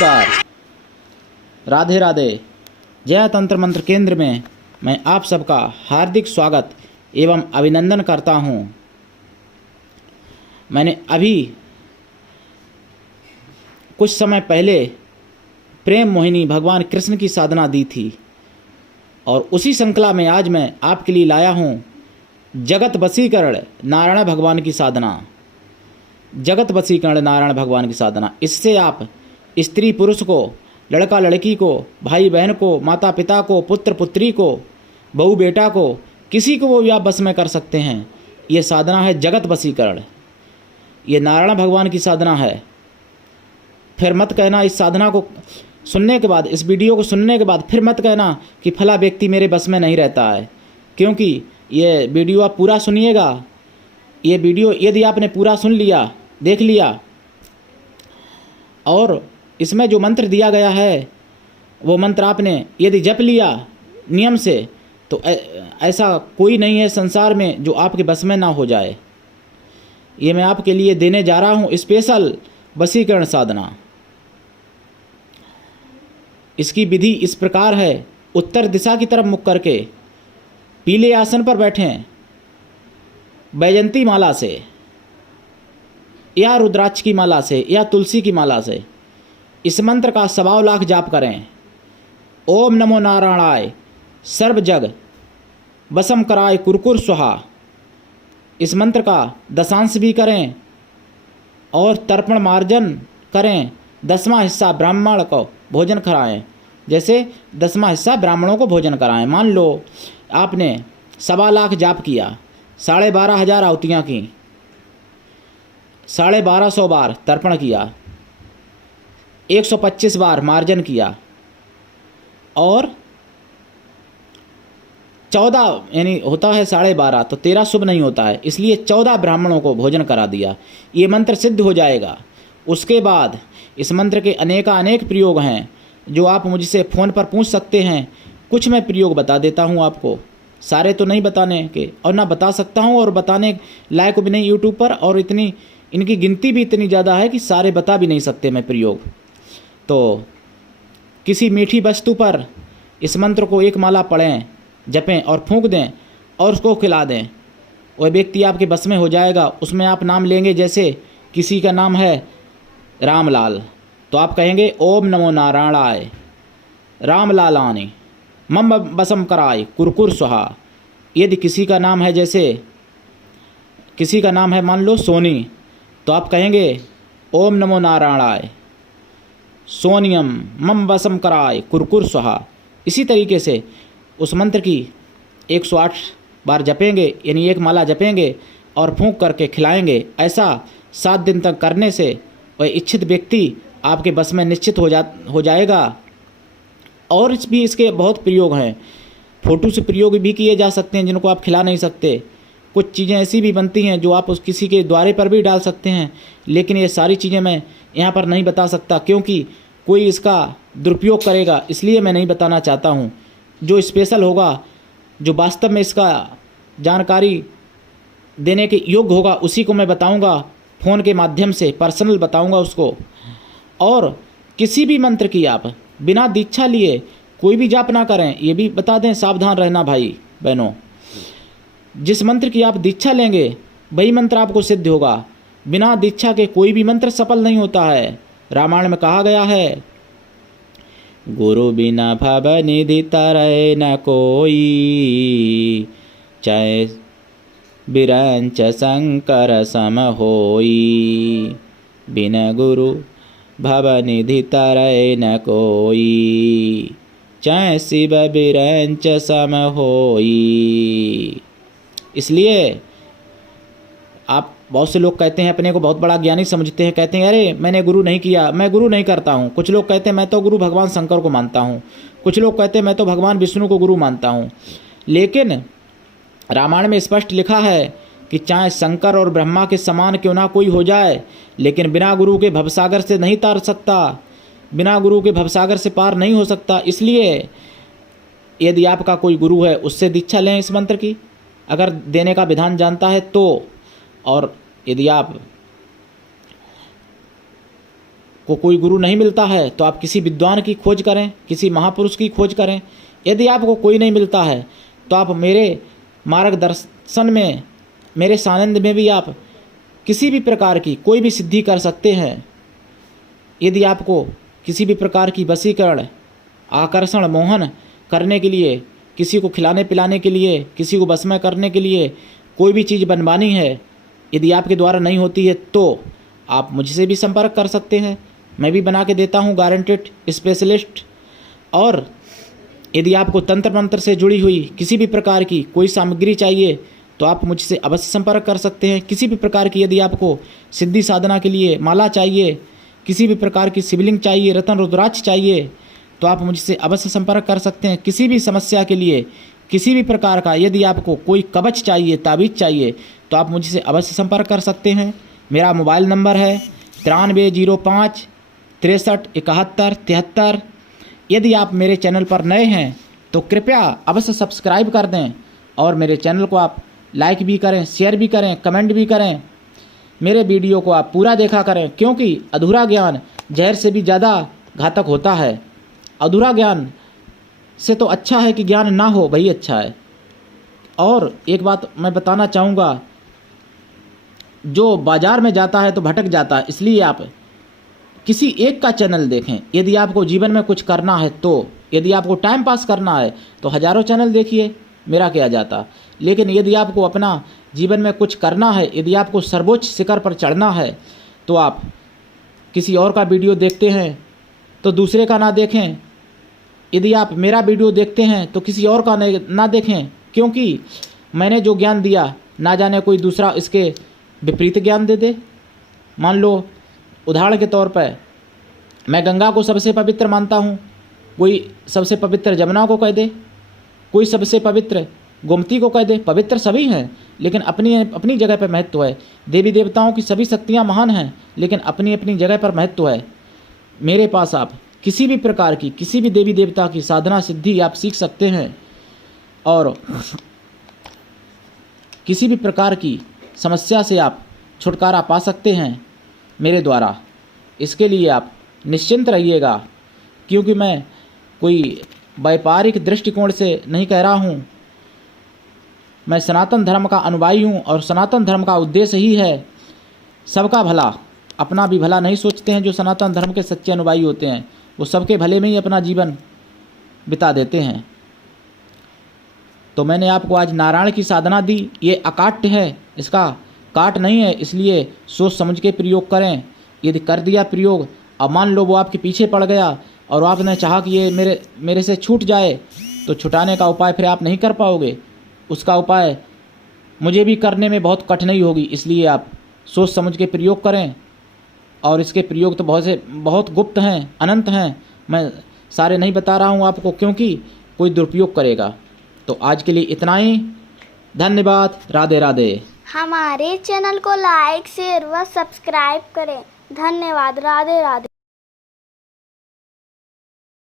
नमस्कार, राधे राधे। जय तंत्र मंत्र केंद्र में मैं आप सबका हार्दिक स्वागत एवं अभिनंदन करता हूं। मैंने अभी कुछ समय पहले प्रेम मोहिनी भगवान कृष्ण की साधना दी थी और उसी श्रृंखला में आज मैं आपके लिए लाया हूं जगत वशीकरण नारायण भगवान की साधना। जगत वशीकरण नारायण भगवान की साधना, इससे आप स्त्री पुरुष को, लड़का लड़की को, भाई बहन को, माता पिता को, पुत्र पुत्री को, बहू बेटा को, किसी को वो आप बस में कर सकते हैं। ये साधना है जगत वशीकरण। ये नारायण भगवान की साधना है। फिर मत कहना इस साधना को सुनने के बाद, इस वीडियो को सुनने के बाद फिर मत कहना कि फला व्यक्ति मेरे बस में नहीं रहता है, क्योंकि ये वीडियो आप पूरा सुनिएगा। ये वीडियो यदि आपने पूरा सुन लिया, देख लिया और इसमें जो मंत्र दिया गया है वो मंत्र आपने यदि जप लिया नियम से, तो ऐसा कोई नहीं है संसार में जो आपके बस में ना हो जाए। ये मैं आपके लिए देने जा रहा हूँ स्पेशल वशीकरण साधना। इसकी विधि इस प्रकार है। उत्तर दिशा की तरफ मुख करके पीले आसन पर बैठें, बैजंती माला से या रुद्राक्ष की माला से या तुलसी की माला से इस मंत्र का 125 लाख जाप करें। ओम नमो नारायणाय सर्व जग वशम कराय कुरकुर स्वाहा। इस मंत्र का 10 भी करें और तर्पण मार्जन करें। 10वां हिस्सा ब्राह्मण को भोजन कराएं। जैसे 10वां हिस्सा ब्राह्मणों को भोजन कराएं। मान लो आपने 125 लाख जाप किया, 12,500 आहुतियाँ की, 1250 बार तर्पण किया, 125 बार मार्जन किया और 14 यानी होता है 12.5, तो 13 शुभ नहीं होता है, इसलिए 14 ब्राह्मणों को भोजन करा दिया। ये मंत्र सिद्ध हो जाएगा। उसके बाद इस मंत्र के अनेक प्रयोग हैं जो आप मुझसे फ़ोन पर पूछ सकते हैं। कुछ मैं प्रयोग बता देता हूँ आपको, सारे तो नहीं बताने के, और ना बता सकता हूँ और बताने लायक भी नहीं यूट्यूब पर, और इतनी इनकी गिनती भी इतनी ज़्यादा है कि सारे बता भी नहीं सकते मैं प्रयोग। तो किसी मीठी वस्तु पर इस मंत्र को 1 माला पढ़ें, जपें और फूंक दें और उसको खिला दें। वह व्यक्ति आपके बस में हो जाएगा। उसमें आप नाम लेंगे, जैसे किसी का नाम है रामलाल, तो आप कहेंगे ओम नमो नारायणाय रामलालानी मम बसम कराय कुरकुर स्वाहा। यदि किसी का नाम है, जैसे किसी का नाम है मान लो सोनी, तो आप कहेंगे ओम नमो नारायणाय सोनियम मम बसम कराय कुरकुर स्वाहा। इसी तरीके से उस मंत्र की 108 बार जपेंगे, यानी 1 माला जपेंगे और फूंक करके खिलाएंगे। ऐसा 7 दिन तक करने से वह इच्छित व्यक्ति आपके बस में निश्चित हो जाएगा। और इसके बहुत प्रयोग हैं। फ़ोटो से प्रयोग भी किए जा सकते हैं जिनको आप खिला नहीं सकते। कुछ चीज़ें ऐसी भी बनती हैं जो आप उस किसी के द्वारे पर भी डाल सकते हैं, लेकिन ये सारी चीज़ें मैं यहाँ पर नहीं बता सकता, क्योंकि कोई इसका दुरुपयोग करेगा, इसलिए मैं नहीं बताना चाहता हूँ। जो स्पेशल होगा, जो वास्तव में इसका जानकारी देने के योग्य होगा, उसी को मैं बताऊँगा फ़ोन के माध्यम से, पर्सनल बताऊँगा उसको। और किसी भी मंत्र की आप बिना दीक्षा लिए कोई भी जाप ना करें, ये भी बता दें। सावधान रहना भाई बहनों। जिस मंत्र की आप दीक्षा लेंगे वही मंत्र आपको सिद्ध होगा। बिना दीक्षा के कोई भी मंत्र सफल नहीं होता है। रामायण में कहा गया है, गुरु बिना भव निधि तरय न कोई, चाहे बिरंच शंकर सम होई। बिना गुरु भव निधि तरय न कोई, चाहे शिव बिरंच सम होई। इसलिए आप बहुत से लोग कहते हैं, अपने को बहुत बड़ा ज्ञानी समझते हैं, कहते हैं अरे मैंने गुरु नहीं किया, मैं गुरु नहीं करता हूँ। कुछ लोग कहते हैं मैं तो गुरु भगवान शंकर को मानता हूँ। कुछ लोग कहते हैं मैं तो भगवान विष्णु को गुरु मानता हूँ। लेकिन रामायण में स्पष्ट लिखा है कि चाहे शंकर और ब्रह्मा के समान क्यों ना कोई हो जाए, लेकिन बिना गुरु के भवसागर से नहीं तार सकता, बिना गुरु के भवसागर से पार नहीं हो सकता। इसलिए यदि आपका कोई गुरु है उससे दीक्षा लें इस मंत्र की, अगर देने का विधान जानता है तो। और यदि आप को कोई गुरु नहीं मिलता है तो आप किसी विद्वान की खोज करें, किसी महापुरुष की खोज करें। यदि आपको कोई नहीं मिलता है तो आप मेरे मार्गदर्शन में, मेरे सानिध्य में भी आप किसी भी प्रकार की कोई भी सिद्धि कर सकते हैं। यदि आपको किसी भी प्रकार की वशीकरण, आकर्षण, मोहन करने के लिए, किसी को खिलाने पिलाने के लिए, किसी को बस में करने के लिए कोई भी चीज़ बनवानी है, यदि आपके द्वारा नहीं होती है तो आप मुझसे भी संपर्क कर सकते हैं। मैं भी बना के देता हूँ, गारंटेड स्पेशलिस्ट। और यदि आपको तंत्र मंत्र से जुड़ी हुई किसी भी प्रकार की कोई सामग्री चाहिए तो आप मुझसे अवश्य संपर्क कर सकते हैं। किसी भी प्रकार की यदि आपको सिद्धि साधना के लिए माला चाहिए, किसी भी प्रकार की शिवलिंग चाहिए, रत्न रुद्राक्ष चाहिए तो आप मुझसे अवश्य संपर्क कर सकते हैं। किसी भी समस्या के लिए, किसी भी प्रकार का यदि आपको कोई कवच चाहिए, ताबीज़ चाहिए तो आप मुझसे अवश्य संपर्क कर सकते हैं। मेरा मोबाइल नंबर है 9305 63 71 73। यदि आप मेरे चैनल पर नए हैं तो कृपया अवश्य सब्सक्राइब कर दें और मेरे चैनल को आप लाइक भी करें, शेयर भी करें, कमेंट भी करें। मेरे वीडियो को आप पूरा देखा करें, क्योंकि अधूरा ज्ञान जहर से भी ज़्यादा घातक होता है। अधूरा ज्ञान से तो अच्छा है कि ज्ञान ना हो, वही अच्छा है। और एक बात मैं बताना चाहूँगा, जो बाज़ार में जाता है तो भटक जाता है, इसलिए आप किसी एक का चैनल देखें। यदि आपको जीवन में कुछ करना है तो, यदि आपको टाइम पास करना है तो हज़ारों चैनल देखिए, मेरा क्या जाता। लेकिन यदि आपको अपना जीवन में कुछ करना है, यदि आपको सर्वोच्च शिखर पर चढ़ना है तो आप किसी और का वीडियो देखते हैं तो दूसरे का ना देखें। यदि आप मेरा वीडियो देखते हैं तो किसी और का ना देखें, क्योंकि मैंने जो ज्ञान दिया ना जाने कोई दूसरा इसके विपरीत ज्ञान दे दे। मान लो उदाहरण के तौर पर मैं गंगा को सबसे पवित्र मानता हूँ, कोई सबसे पवित्र जमुना को कह दे, कोई सबसे पवित्र गोमती को कह दे। पवित्र सभी हैं लेकिन अपनी अपनी जगह पर महत्व है। देवी देवताओं की सभी शक्तियाँ महान हैं लेकिन अपनी अपनी जगह पर महत्व है। मेरे पास आप किसी भी प्रकार की, किसी भी देवी देवता की साधना सिद्धि आप सीख सकते हैं और किसी भी प्रकार की समस्या से आप छुटकारा पा सकते हैं मेरे द्वारा। इसके लिए आप निश्चिंत रहिएगा, क्योंकि मैं कोई व्यापारिक दृष्टिकोण से नहीं कह रहा हूँ। मैं सनातन धर्म का अनुयायी हूँ और सनातन धर्म का उद्देश्य ही है सबका भला। अपना भी भला नहीं सोचते हैं जो सनातन धर्म के सच्चे अनुयायी होते हैं, वो सबके भले में ही अपना जीवन बिता देते हैं। तो मैंने आपको आज नारायण की साधना दी, ये अकाट्य है, इसका काट नहीं है, इसलिए सोच समझ के प्रयोग करें। यदि कर दिया प्रयोग, अब मान लो वो आपके पीछे पड़ गया और आपने चाहा कि ये मेरे से छूट जाए, तो छुटाने का उपाय फिर आप नहीं कर पाओगे। उसका उपाय मुझे भी करने में बहुत कठिनाई होगी, इसलिए आप सोच समझ के प्रयोग करें। और इसके प्रयोग तो बहुत गुप्त हैं, अनंत हैं, मैं सारे नहीं बता रहा हूँ आपको, क्योंकि कोई दुरुपयोग करेगा। तो आज के लिए इतना ही, धन्यवाद, राधे राधे। हमारे चैनल को लाइक, शेयर व सब्सक्राइब करें। धन्यवाद, राधे राधे।